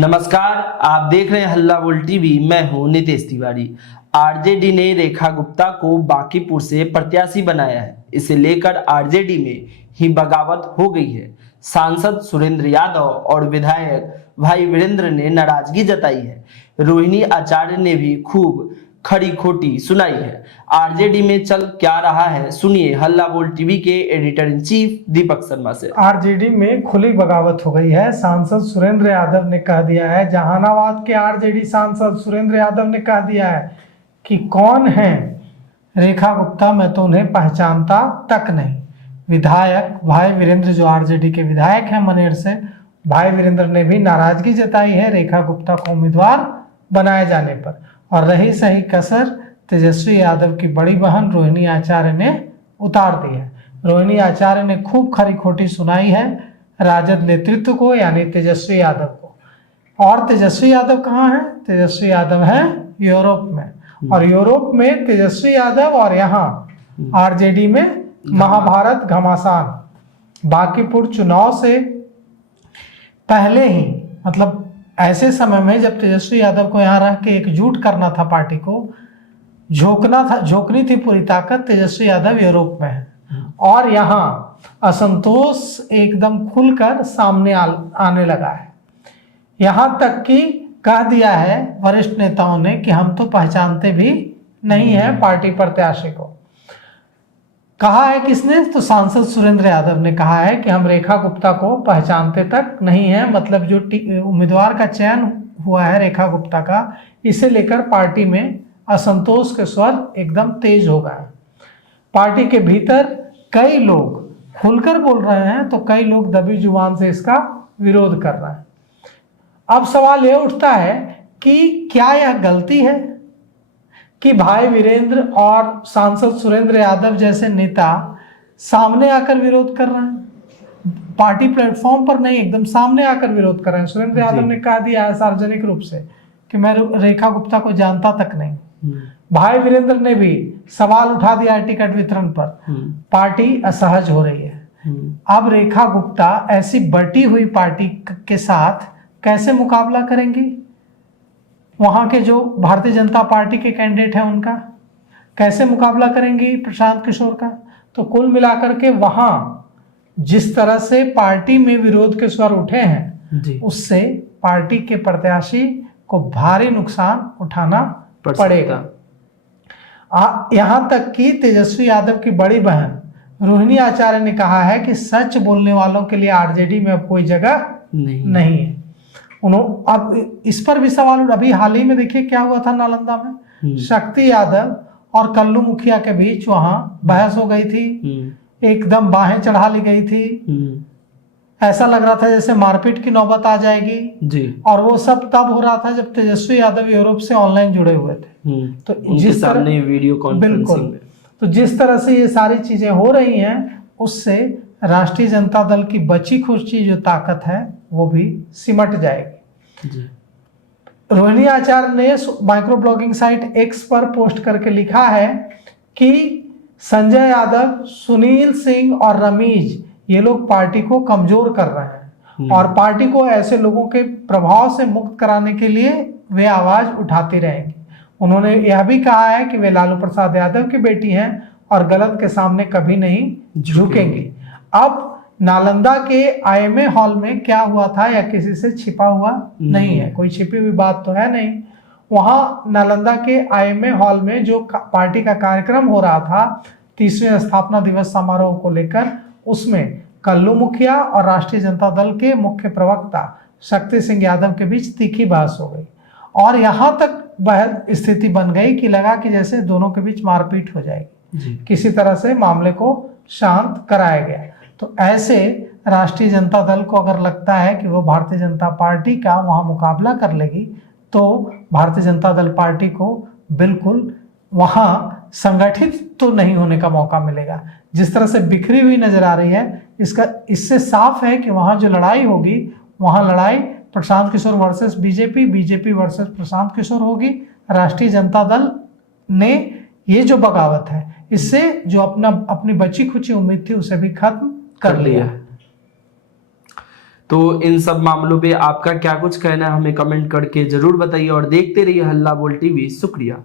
नमस्कार, आप देख रहे हैं हल्ला बोल टीवी। मैं हूं नितेश तिवारी। आरजेडी ने रेखा गुप्ता को बांकीपुर से प्रत्याशी बनाया है। इसे लेकर आरजेडी में ही बगावत हो गई है। सांसद सुरेंद्र यादव और विधायक भाई वीरेंद्र ने नाराजगी जताई है। रोहिणी आचार्य ने भी खूब खरी खोटी सुनाई है। आरजेडी में चल क्या रहा है, सुनिए हल्ला बोल टीवी के editor in chief Deepak Sharma से। आरजेडी में खुली बगावत हो गई है। सांसद सुरेंद्र यादव ने कह दिया है, जहानाबाद के आरजेडी सांसद सुरेंद्र यादव ने कह दिया है कि कौन है रेखा गुप्ता, मैं तो उन्हें पहचानता तक नहीं। विधायक भाई वीरेंद्र, जो आरजेडी के विधायक हैं मनेर से, भाई वीरेंद्र ने भी नाराजगी जताई है रेखा गुप्ता को उम्मीदवार बनाए जाने पर। और रही सही कसर तेजस्वी यादव की बड़ी बहन रोहिणी आचार्य ने उतार दी है। रोहिणी आचार्य ने खूब खरी खोटी सुनाई है राजद नेतृत्व को, यानी तेजस्वी यादव को। और तेजस्वी यादव कहाँ है? तेजस्वी यादव है यूरोप में। और यूरोप में तेजस्वी यादव और यहाँ आरजेडी में महाभारत घमासान। बांकीपुर चुनाव से पहले ही, मतलब ऐसे समय में जब तेजस्वी यादव को यहाँ रह के एकजुट करना था, पार्टी को झोंकनी थी पूरी ताकत, तेजस्वी यादव यूरोप में है। और यहाँ असंतोष एकदम खुलकर सामने आने लगा है। यहाँ तक कि कह दिया है वरिष्ठ नेताओं ने कि हम तो पहचानते भी नहीं है पार्टी प्रत्याशी को। कहा है किसने? तो सांसद सुरेंद्र यादव ने कहा है कि हम रेखा गुप्ता को पहचानते तक नहीं है। मतलब जो उम्मीदवार का चयन हुआ है रेखा गुप्ता का, इसे लेकर पार्टी में असंतोष के स्वर एकदम तेज हो गए। पार्टी के भीतर कई लोग खुलकर बोल रहे हैं, तो कई लोग दबी जुबान से इसका विरोध कर रहे हैं। अब सवाल यह उठता है कि क्या यह गलती है कि भाई वीरेंद्र और सांसद सुरेंद्र यादव जैसे नेता सामने आकर विरोध कर रहे हैं? पार्टी प्लेटफॉर्म पर नहीं, एकदम सामने आकर विरोध कर रहे हैं। सुरेंद्र यादव ने कह दिया है सार्वजनिक रूप से कि मैं रेखा गुप्ता को जानता तक नहीं। भाई वीरेंद्र ने भी सवाल उठा दिया है टिकट वितरण पर। पार्टी असहज हो रही है। अब रेखा गुप्ता ऐसी बटी हुई पार्टी के साथ कैसे मुकाबला करेंगी? वहां के जो भारतीय जनता पार्टी के कैंडिडेट हैं उनका कैसे मुकाबला करेंगी प्रशांत किशोर का? तो कुल मिलाकर के वहां जिस तरह से पार्टी में विरोध के स्वर उठे हैं, उससे पार्टी के प्रत्याशी को भारी नुकसान उठाना पड़ेगा। यहां तक कि तेजस्वी यादव की बड़ी बहन रोहिणी आचार्य ने कहा है कि सच बोलने वालों के लिए आरजेडी में अब कोई जगह नहीं है। अब इस पर भी सवाल, अभी हाल ही में देखिए क्या हुआ था नालंदा में। शक्ति यादव और कल्लू मुखिया के बीच वहां बहस हो गई थी, एकदम बाहें चढ़ा ली गई थी। ऐसा लग रहा था जैसे मारपीट की नौबत आ जाएगी जी। और वो सब तब हो रहा था जब तेजस्वी यादव यूरोप से ऑनलाइन जुड़े हुए थे। तो जिस तरह वीडियो कॉन्फ्रेंसिंग में, तो जिस तरह से ये सारी चीजें हो रही हैं, उससे राष्ट्रीय जनता दल की बची खुची जो ताकत है वो भी सिमट जाएगी। रोहिणी आचार्य ने माइक्रो ब्लॉगिंग साइट एक्स पर पोस्ट करके लिखा है कि संजय यादव, सुनील सिंह और रमीज, ये लोग पार्टी को कमजोर कर रहे हैं और पार्टी को ऐसे लोगों के प्रभाव से मुक्त कराने के लिए वे आवाज उठाती रहेंगी। उन्होंने यह भी कहा है कि वे लालू प्रसाद यादव की बेटी हैं और गलत के सामने कभी नहीं झुकेंगी। अब नालंदा के आईएमए हॉल में क्या हुआ था या किसी से छिपा हुआ नहीं है, कोई छिपी हुई बात तो है नहीं। वहां नालंदा के आईएमए हॉल में जो पार्टी का कार्यक्रम हो रहा था 30वें स्थापना दिवस समारोह को लेकर, उसमें कल्लू मुखिया और राष्ट्रीय जनता दल के मुख्य प्रवक्ता शक्ति सिंह यादव के बीच तीखी बहस हो गई और यहाँ तक वह स्थिति बन गई कि लगा कि जैसे दोनों के बीच मारपीट हो जाएगी। किसी तरह से मामले को शांत कराया गया। तो ऐसे राष्ट्रीय जनता दल को अगर लगता है कि वो भारतीय जनता पार्टी का वहाँ मुकाबला कर लेगी, तो भारतीय जनता दल पार्टी को बिल्कुल वहाँ संगठित तो नहीं होने का मौका मिलेगा। जिस तरह से बिखरी हुई नजर आ रही है, इससे साफ है कि वहाँ जो लड़ाई होगी, वहाँ लड़ाई Prashant Kishor versus BJP, BJP versus Prashant Kishor होगी। राष्ट्रीय जनता दल ने ये जो बगावत है, इससे जो अपनी बची खुची उम्मीद थी उसे भी खत्म कर लिया है। तो इन सब मामलों पे आपका क्या कुछ कहना है हमें कमेंट करके जरूर बताइए और देखते रहिए हल्ला बोल टीवी। शुक्रिया।